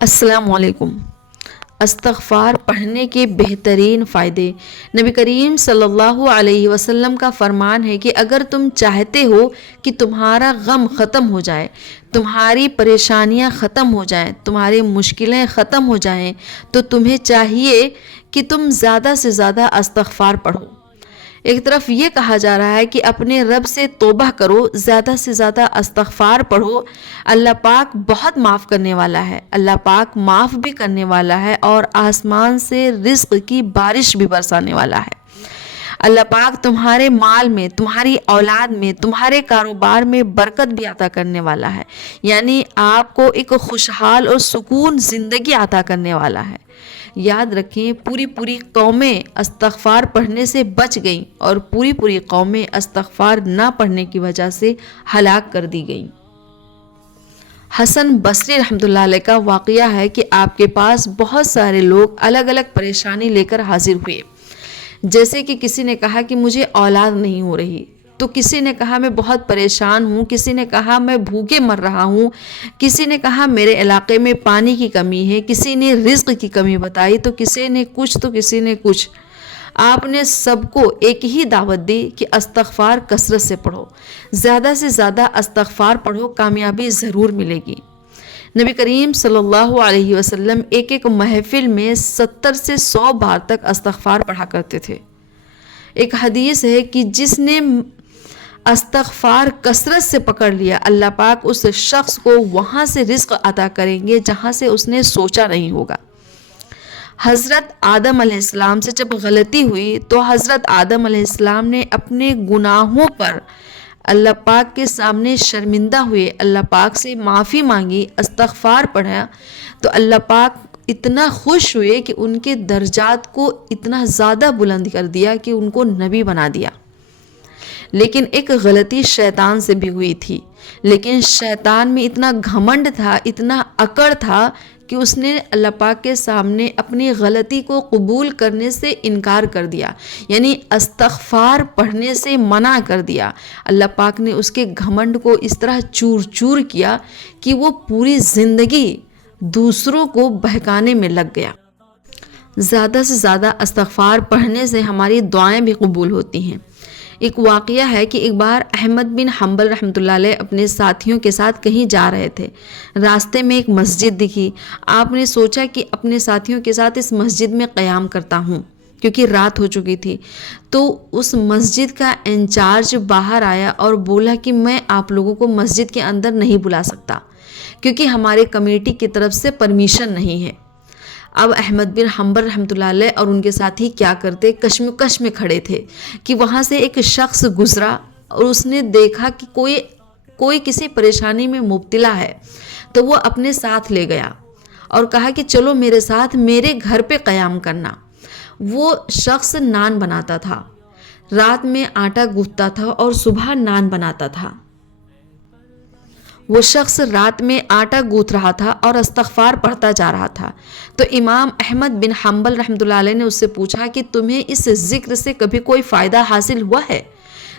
السلام علیکم۔ استغفار پڑھنے کے بہترین فائدے۔ نبی کریم صلی اللہ علیہ وسلم کا فرمان ہے کہ اگر تم چاہتے ہو کہ تمہارا غم ختم ہو جائے، تمہاری پریشانیاں ختم ہو جائیں، تمہاری مشکلیں ختم ہو جائیں، تو تمہیں چاہیے کہ تم زیادہ سے زیادہ استغفار پڑھو۔ ایک طرف یہ کہا جا رہا ہے کہ اپنے رب سے توبہ کرو، زیادہ سے زیادہ استغفار پڑھو۔ اللہ پاک بہت معاف کرنے والا ہے، اللہ پاک معاف بھی کرنے والا ہے اور آسمان سے رزق کی بارش بھی برسانے والا ہے۔ اللہ پاک تمہارے مال میں، تمہاری اولاد میں، تمہارے کاروبار میں برکت بھی عطا کرنے والا ہے، یعنی آپ کو ایک خوشحال اور سکون زندگی عطا کرنے والا ہے۔ یاد رکھیں، پوری قومیں استغفار پڑھنے سے بچ گئیں اور پوری قومیں استغفار نہ پڑھنے کی وجہ سے ہلاک کر دی گئیں۔ حسن بصری رحمۃ اللہ علیہ کا واقعہ ہے کہ آپ کے پاس بہت سارے لوگ الگ الگ پریشانی لے کر حاضر ہوئے، جیسے کہ کسی نے کہا کہ مجھے اولاد نہیں ہو رہی، تو کسی نے کہا میں بہت پریشان ہوں، کسی نے کہا میں بھوکے مر رہا ہوں، کسی نے کہا میرے علاقے میں پانی کی کمی ہے، کسی نے رزق کی کمی بتائی، تو کسی نے کچھ۔ آپ نے سب کو ایک ہی دعوت دی کہ استغفار کثرت سے پڑھو، زیادہ سے زیادہ استغفار پڑھو، کامیابی ضرور ملے گی۔ نبی کریم صلی اللہ علیہ وسلم ایک محفل میں 70 سے 100 بار تک استغفار پڑھا کرتے تھے۔ ایک حدیث ہے کہ جس نے استغفار کثرت سے پکڑ لیا، اللہ پاک اس شخص کو وہاں سے رزق عطا کریں گے جہاں سے اس نے سوچا نہیں ہوگا۔ حضرت آدم علیہ السلام سے جب غلطی ہوئی تو حضرت آدم علیہ السلام نے اپنے گناہوں پر اللہ پاک کے سامنے شرمندہ ہوئے، اللہ پاک سے معافی مانگی، استغفار پڑھا، تو اللہ پاک اتنا خوش ہوئے کہ ان کے درجات کو اتنا زیادہ بلند کر دیا کہ ان کو نبی بنا دیا۔ لیکن ایک غلطی شیطان سے بھی ہوئی تھی، لیکن شیطان میں اتنا گھمنڈ تھا، اتنا اکڑ تھا کہ اس نے اللہ پاک کے سامنے اپنی غلطی کو قبول کرنے سے انکار کر دیا، یعنی استغفار پڑھنے سے منع کر دیا۔ اللہ پاک نے اس کے گھمنڈ کو اس طرح چور چور کیا کہ وہ پوری زندگی دوسروں کو بہکانے میں لگ گیا۔ زیادہ سے زیادہ استغفار پڑھنے سے ہماری دعائیں بھی قبول ہوتی ہیں۔ ایک واقعہ ہے کہ ایک بار احمد بن حنبل رحمۃ اللہ علیہ اپنے ساتھیوں کے ساتھ کہیں جا رہے تھے، راستے میں ایک مسجد دکھی۔ آپ نے سوچا کہ اپنے ساتھیوں کے ساتھ اس مسجد میں قیام کرتا ہوں، کیونکہ رات ہو چکی تھی۔ تو اس مسجد کا انچارج باہر آیا اور بولا کہ میں آپ لوگوں کو مسجد کے اندر نہیں بلا سکتا، کیونکہ ہمارے کمیٹی کی طرف سے پرمیشن نہیں ہے۔ اب احمد بن حنبل رحمۃ اللہ علیہ اور ان کے ساتھی کیا کرتے، کشمکش میں کھڑے تھے کہ وہاں سے ایک شخص گزرا اور اس نے دیکھا کہ کوئی کسی پریشانی میں مبتلا ہے، تو وہ اپنے ساتھ لے گیا اور کہا کہ چلو میرے ساتھ میرے گھر پہ قیام کرنا۔ وہ شخص نان بناتا تھا، رات میں آٹا گوندتا تھا اور صبح نان بناتا تھا۔ وہ شخص رات میں آٹا گوندھ رہا تھا اور استغفار پڑھتا جا رہا تھا۔ تو امام احمد بن حنبل رحمۃ اللہ علیہ نے اس سے پوچھا کہ تمہیں اس ذکر سے کبھی کوئی فائدہ حاصل ہوا ہے؟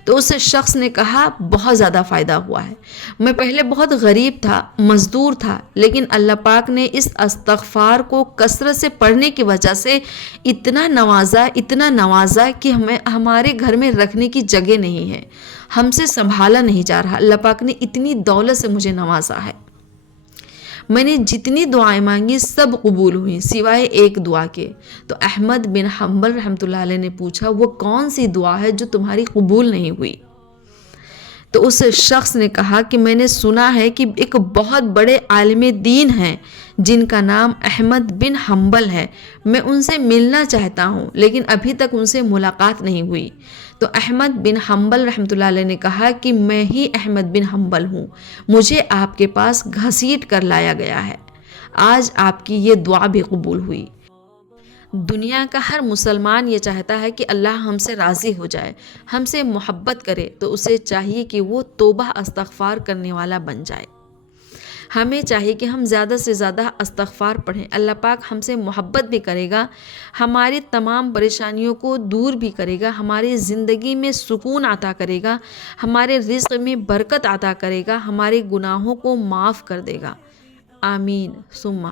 تو اس شخص نے کہا بہت زیادہ فائدہ ہوا ہے، میں پہلے بہت غریب تھا، مزدور تھا، لیکن اللہ پاک نے اس استغفار کو کثرت سے پڑھنے کی وجہ سے اتنا نوازا کہ ہمارے گھر میں رکھنے کی جگہ نہیں ہے، ہم سے سنبھالا نہیں جا رہا، اللہ پاک نے اتنی دولت سے مجھے نوازا ہے۔ میں نے جتنی دعائیں مانگی سب قبول ہوئیں سوائے ایک دعا کے۔ تو احمد بن حنبل رحمۃ اللہ علیہ نے پوچھا وہ کون سی دعا ہے جو تمہاری قبول نہیں ہوئی؟ تو اس شخص نے کہا کہ میں نے سنا ہے کہ ایک بہت بڑے عالم دین ہیں جن کا نام احمد بن حنبل ہے، میں ان سے ملنا چاہتا ہوں لیکن ابھی تک ان سے ملاقات نہیں ہوئی۔ تو احمد بن حنبل رحمۃ اللہ علیہ نے کہا کہ میں ہی احمد بن حنبل ہوں، مجھے آپ کے پاس گھسیٹ کر لایا گیا ہے، آج آپ کی یہ دعا بھی قبول ہوئی۔ دنیا کا ہر مسلمان یہ چاہتا ہے کہ اللہ ہم سے راضی ہو جائے، ہم سے محبت کرے، تو اسے چاہیے کہ وہ توبہ استغفار کرنے والا بن جائے۔ ہمیں چاہیے کہ ہم زیادہ سے زیادہ استغفار پڑھیں، اللہ پاک ہم سے محبت بھی کرے گا، ہماری تمام پریشانیوں کو دور بھی کرے گا، ہماری زندگی میں سکون عطا کرے گا، ہمارے رزق میں برکت عطا کرے گا، ہمارے گناہوں کو معاف کر دے گا۔ آمین ثم